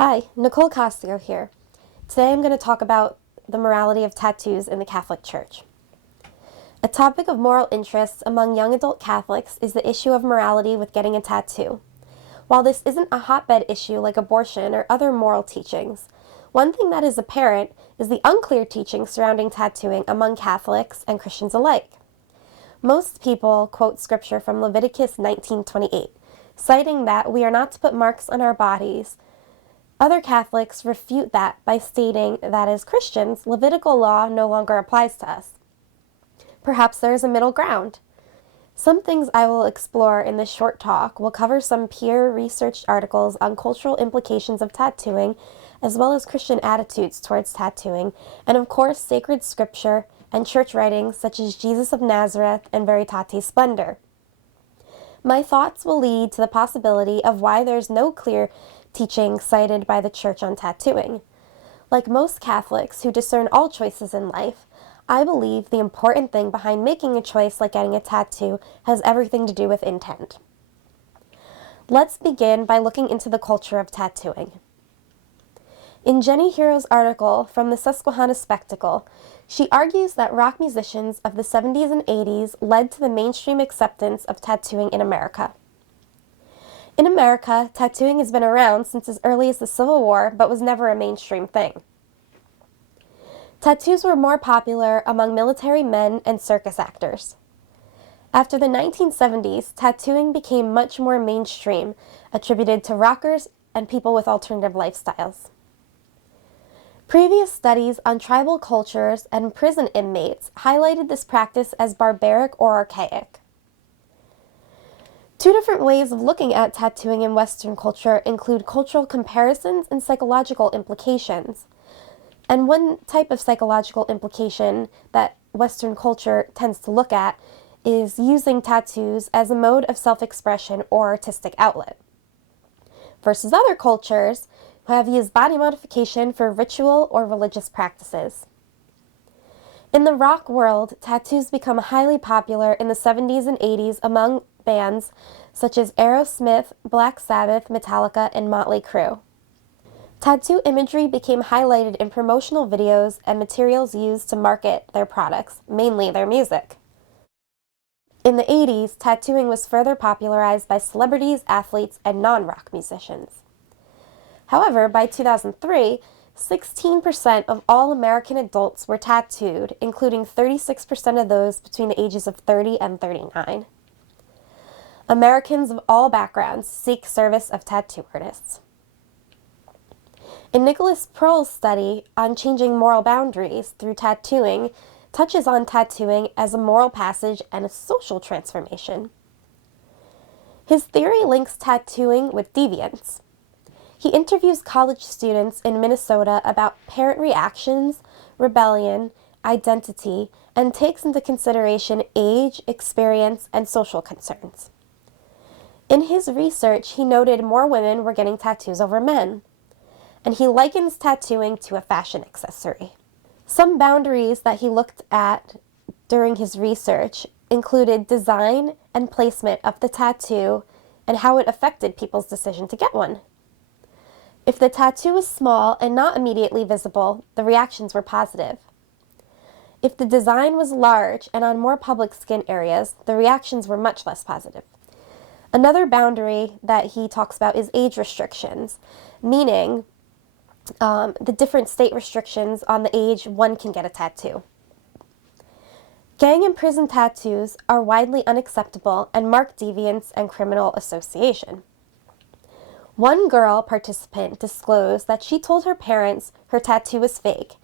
Hi, Nicole Costio here. Today I'm going to talk about the morality of tattoos in the Catholic Church. A topic of moral interest among young adult Catholics is the issue of morality with getting a tattoo. While this isn't a hotbed issue like abortion or other moral teachings, one thing that is apparent is the unclear teaching surrounding tattooing among Catholics and Christians alike. Most people quote scripture from Leviticus 19:28, citing that we are not to put marks on our bodies. Other Catholics refute that by stating that as Christians, Levitical law no longer applies to us. Perhaps there is a middle ground. Some things I will explore in this short talk will cover some peer-researched articles on cultural implications of tattooing, as well as Christian attitudes towards tattooing, and of course sacred scripture and church writings such as Jesus of Nazareth and Veritatis Splendor. My thoughts will lead to the possibility of why there's no clear teaching cited by the Church on tattooing. Like most Catholics who discern all choices in life, I believe the important thing behind making a choice like getting a tattoo has everything to do with intent. Let's begin by looking into the culture of tattooing. In Jenny Hero's article from the Susquehanna Spectacle, she argues that rock musicians of the 70s and 80s led to the mainstream acceptance of tattooing in America. In America, tattooing has been around since as early as the Civil War, but was never a mainstream thing. Tattoos were more popular among military men and circus actors. After the 1970s, tattooing became much more mainstream, attributed to rockers and people with alternative lifestyles. Previous studies on tribal cultures and prison inmates highlighted this practice as barbaric or archaic. Two different ways of looking at tattooing in Western culture include cultural comparisons and psychological implications. And one type of psychological implication that Western culture tends to look at is using tattoos as a mode of self-expression or artistic outlet, versus other cultures who have used body modification for ritual or religious practices. In the rock world, tattoos become highly popular in the 70s and 80s among bands such as Aerosmith, Black Sabbath, Metallica, and Motley Crue. Tattoo imagery became highlighted in promotional videos and materials used to market their products, mainly their music. In the 80s, tattooing was further popularized by celebrities, athletes, and non-rock musicians. However, by 2003, 16% of all American adults were tattooed, including 36% of those between the ages of 30 and 39. Americans of all backgrounds seek service of tattoo artists. In Nicholas Pearl's study on changing moral boundaries through tattooing touches on tattooing as a moral passage and a social transformation. His theory links tattooing with deviance. He interviews college students in Minnesota about parent reactions, rebellion, identity, and takes into consideration age, experience, and social concerns. In his research, he noted more women were getting tattoos over men, and he likens tattooing to a fashion accessory. Some boundaries that he looked at during his research included design and placement of the tattoo and how it affected people's decision to get one. If the tattoo was small and not immediately visible, the reactions were positive. If the design was large and on more public skin areas, the reactions were much less positive. Another boundary that he talks about is age restrictions, meaning the different state restrictions on the age one can get a tattoo. Gang and prison tattoos are widely unacceptable and mark deviance and criminal association. One girl participant disclosed that she told her parents her tattoo was fake,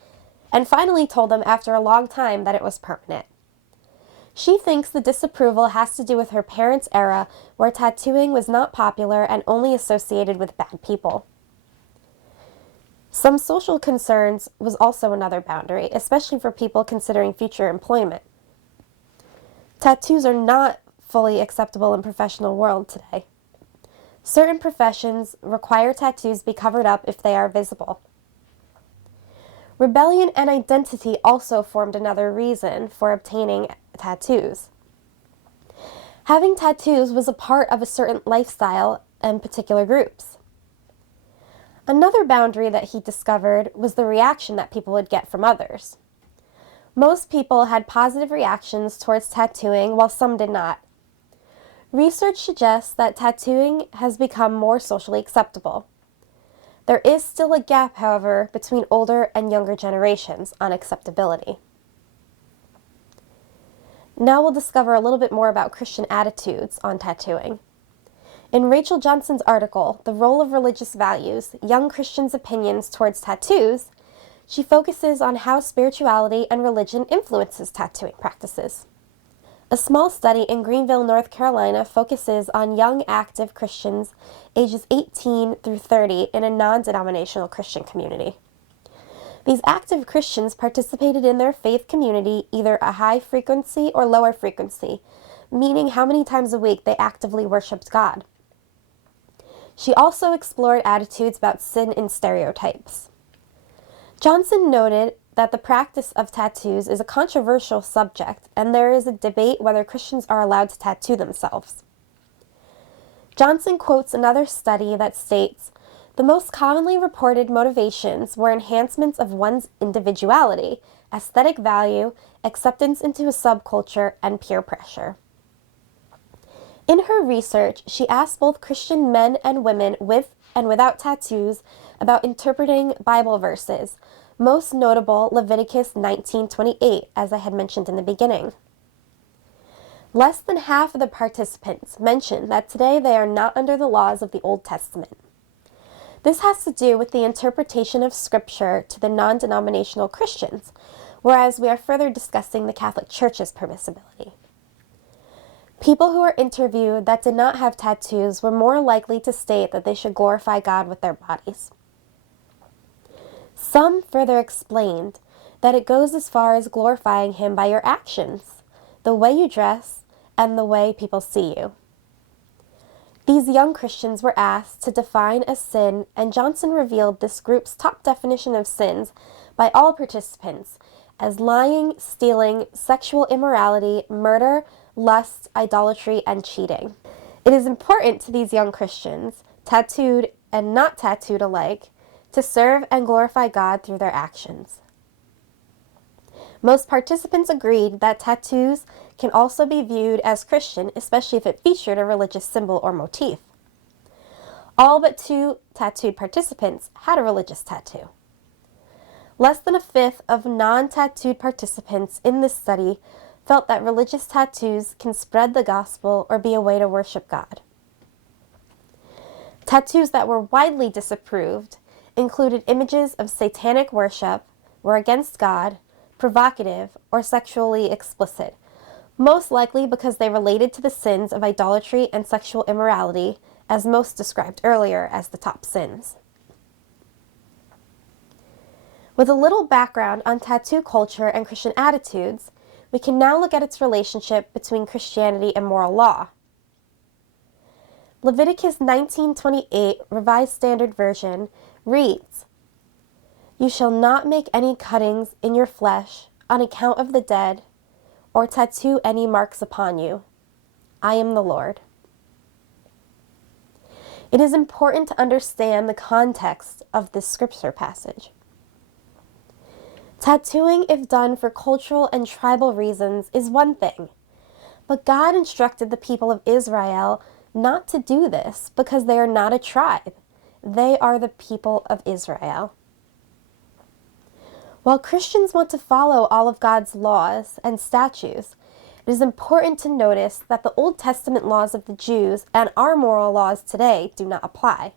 and finally told them after a long time that it was permanent. She thinks the disapproval has to do with her parents' era where tattooing was not popular and only associated with bad people. Some social concerns was also another boundary, especially for people considering future employment. Tattoos are not fully acceptable in the professional world today. Certain professions require tattoos be covered up if they are visible. Rebellion and identity also formed another reason for obtaining tattoos. Having tattoos was a part of a certain lifestyle and particular groups. Another boundary that he discovered was the reaction that people would get from others. Most people had positive reactions towards tattooing, while some did not. Research suggests that tattooing has become more socially acceptable. There is still a gap, however, between older and younger generations on acceptability. Now we'll discover a little bit more about Christian attitudes on tattooing. In Rachel Johnson's article, The Role of Religious Values, Young Christians' Opinions Towards Tattoos, she focuses on how spirituality and religion influences tattooing practices. A small study in Greenville, North Carolina focuses on young active Christians ages 18 through 30 in a non-denominational Christian community. These active Christians participated in their faith community either a high frequency or lower frequency, meaning how many times a week they actively worshiped God. She also explored attitudes about sin and stereotypes. Johnson noted that the practice of tattoos is a controversial subject, and there is a debate whether Christians are allowed to tattoo themselves. Johnson quotes another study that states, "The most commonly reported motivations were enhancements of one's individuality, aesthetic value, acceptance into a subculture, and peer pressure." In her research, she asked both Christian men and women with and without tattoos about interpreting Bible verses, most notable Leviticus 19:28, as I had mentioned in the beginning. Less than half of the participants mentioned that today they are not under the laws of the Old Testament. This has to do with the interpretation of Scripture to the non-denominational Christians, whereas we are further discussing the Catholic Church's permissibility. People who were interviewed that did not have tattoos were more likely to state that they should glorify God with their bodies. Some further explained that it goes as far as glorifying Him by your actions, the way you dress, and the way people see you. These young Christians were asked to define a sin, and Johnson revealed this group's top definition of sins by all participants as lying, stealing, sexual immorality, murder, lust, idolatry, and cheating. It is important to these young Christians, tattooed and not tattooed alike, to serve and glorify God through their actions. Most participants agreed that tattoos can also be viewed as Christian, especially if it featured a religious symbol or motif. All but 2 tattooed participants had a religious tattoo. Less than a fifth of non-tattooed participants in this study felt that religious tattoos can spread the gospel or be a way to worship God. Tattoos that were widely disapproved included images of satanic worship, were against God, provocative, or sexually explicit, most likely because they related to the sins of idolatry and sexual immorality, as most described earlier as the top sins. With a little background on tattoo culture and Christian attitudes, we can now look at its relationship between Christianity and moral law. Leviticus 19:28, Revised Standard Version, reads, "You shall not make any cuttings in your flesh on account of the dead, or tattoo any marks upon you. I am the Lord." It is important to understand the context of this scripture passage. Tattooing, if done for cultural and tribal reasons, is one thing, but God instructed the people of Israel not to do this because they are not a tribe. They are the people of Israel. While Christians want to follow all of God's laws and statutes, it is important to notice that the Old Testament laws of the Jews and our moral laws today do not apply.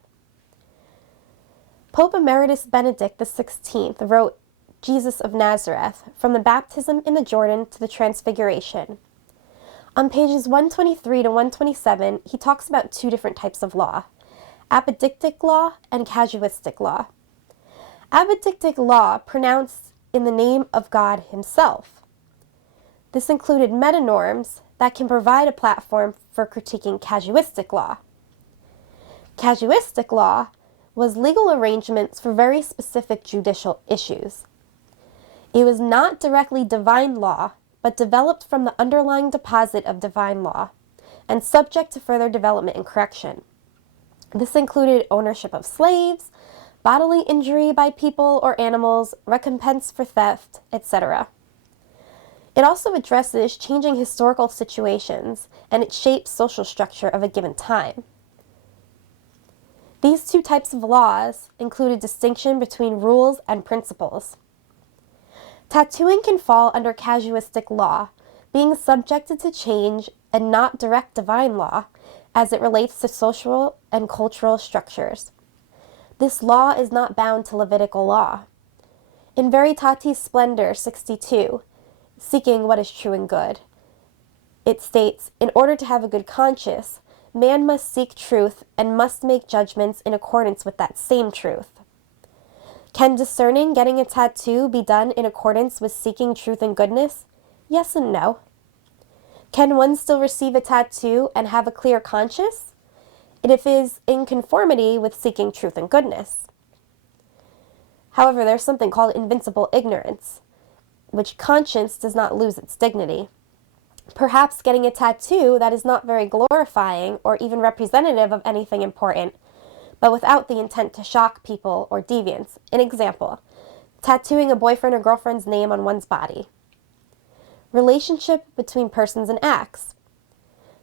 Pope Emeritus Benedict XVI wrote Jesus of Nazareth, from the baptism in the Jordan to the Transfiguration. On pages 123 to 127, he talks about 2 different types of law, apodictic law and casuistic law. Apodictic law pronounced in the name of God Himself. This included metanorms that can provide a platform for critiquing casuistic law. Casuistic law was legal arrangements for very specific judicial issues. It was not directly divine law, but developed from the underlying deposit of divine law, and subject to further development and correction. This included ownership of slaves, bodily injury by people or animals, recompense for theft, etc. It also addresses changing historical situations, and it shapes social structure of a given time. These two types of laws include a distinction between rules and principles. Tattooing can fall under casuistic law, being subjected to change and not direct divine law as it relates to social and cultural structures. This law is not bound to Levitical law. In Veritatis Splendor 62, Seeking What is True and Good, it states, in order to have a good conscience, man must seek truth and must make judgments in accordance with that same truth. Can discerning getting a tattoo be done in accordance with seeking truth and goodness? Yes and no. Can one still receive a tattoo and have a clear conscience? If it is in conformity with seeking truth and goodness. However, there's something called invincible ignorance, which conscience does not lose its dignity. Perhaps getting a tattoo that is not very glorifying or even representative of anything important, but without the intent to shock people or deviants. An example, tattooing a boyfriend or girlfriend's name on one's body. Relationship between persons and acts.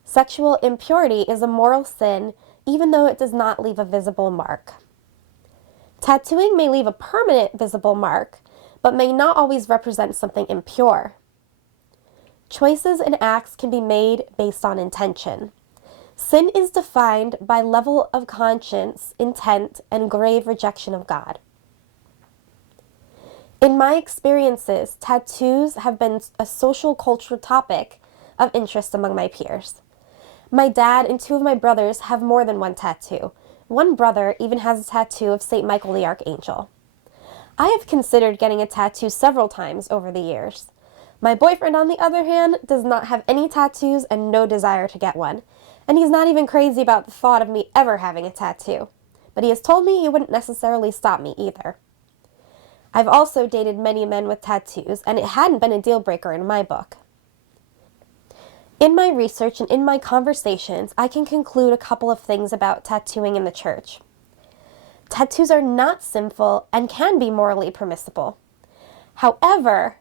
Sexual impurity is a moral sin even though it does not leave a visible mark. Tattooing may leave a permanent visible mark, but may not always represent something impure. Choices and acts can be made based on intention. Sin is defined by level of conscience, intent, and grave rejection of God. In my experiences, tattoos have been a social cultural topic of interest among my peers. My dad and two of my brothers have more than one tattoo. One brother even has a tattoo of St. Michael the Archangel. I have considered getting a tattoo several times over the years. My boyfriend, on the other hand, does not have any tattoos and no desire to get one, and he's not even crazy about the thought of me ever having a tattoo, but he has told me he wouldn't necessarily stop me either. I've also dated many men with tattoos, and it hadn't been a deal breaker in my book. In my research and in my conversations, I can conclude a couple of things about tattooing in the church. Tattoos are not sinful and can be morally permissible. However,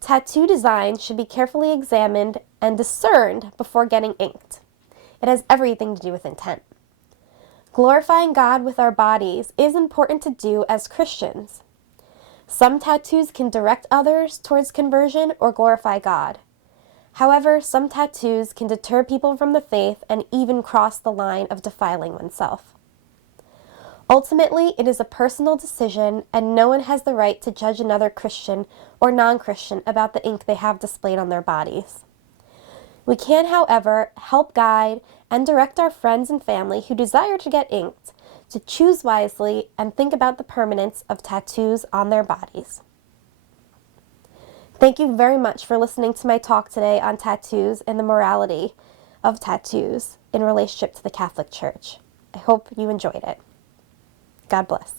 tattoo design should be carefully examined and discerned before getting inked. It has everything to do with intent. Glorifying God with our bodies is important to do as Christians. Some tattoos can direct others towards conversion or glorify God. However, some tattoos can deter people from the faith and even cross the line of defiling oneself. Ultimately, it is a personal decision, and no one has the right to judge another Christian or non-Christian about the ink they have displayed on their bodies. We can, however, help guide and direct our friends and family who desire to get inked to choose wisely and think about the permanence of tattoos on their bodies. Thank you very much for listening to my talk today on tattoos and the morality of tattoos in relationship to the Catholic Church. I hope you enjoyed it. God bless.